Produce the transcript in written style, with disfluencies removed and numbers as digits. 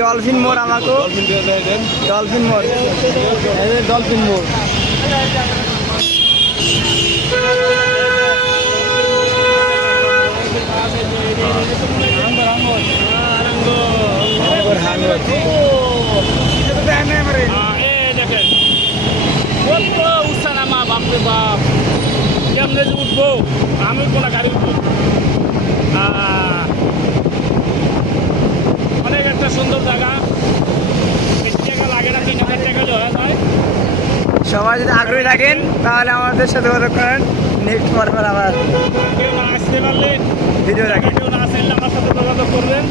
dolphin মোড় আমাকে dolphin মোড় ডলফিন মোড় উঠছে না মা বাপরে বাপ কেমনে যে উঠবো আমি কোন গাড়ি উঠবো অনেক একটা সুন্দর জায়গা বেশি টাকা লাগে না 3000 টাকা হয়ে যায় সবাই যদি আগ্রহী থাকেন তাহলে আমাদের সাথে যোগাযোগ করেন নেক্সট পর্বে আবার কেউ না আসতে পারলে ভিডিও রাখেন কেউ না আসলে আমার সাথে যোগাযোগ করবেন